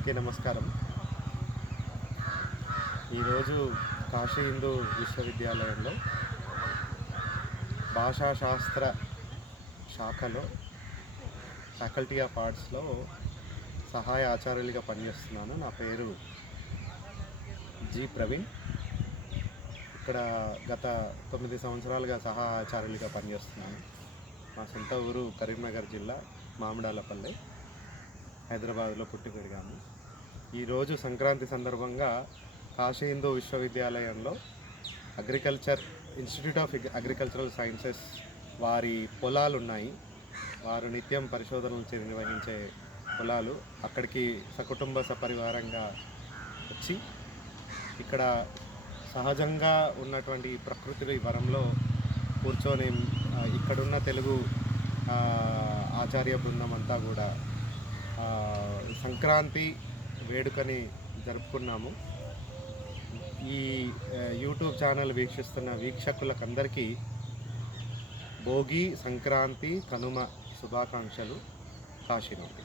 అందరికీ నమస్కారం. ఈరోజు కాశీ హిందూ విశ్వవిద్యాలయంలో భాషాశాస్త్ర శాఖలో ఫ్యాకల్టీ ఆఫ్ ఆర్ట్స్లో సహాయ ఆచార్యులుగా పనిచేస్తున్నాను. నా పేరు జి ప్రవీణ్. ఇక్కడ గత 9 సంవత్సరాలుగా సహాయ ఆచార్యులుగా పనిచేస్తున్నాను. మా సొంత ఊరు కరీంనగర్ జిల్లా మామిడాలపల్లె, హైదరాబాద్లో పుట్టి పెరిగాము. ఈరోజు సంక్రాంతి సందర్భంగా కాశీ హిందూ విశ్వవిద్యాలయంలో ఇన్స్టిట్యూట్ ఆఫ్ అగ్రికల్చరల్ సైన్సెస్ వారి పొలాలు ఉన్నాయి. వారు నిత్యం పరిశోధనలు నిర్వహించే పొలాలు. అక్కడికి సకుటుంబ సపరివారంగా వచ్చి ఇక్కడ సహజంగా ఉన్నటువంటి ప్రకృతి వరంలో కూర్చొని ఇక్కడున్న తెలుగు ఆచార్య బృందం అంతా కూడా సంక్రాంతి వేడుకని జరుపుకున్నాము. ఈ యూట్యూబ్ ఛానల్ వీక్షిస్తున్న వీక్షకులకందరికీ భోగి, సంక్రాంతి, కనుమ శుభాకాంక్షలు కాశీ నుండి.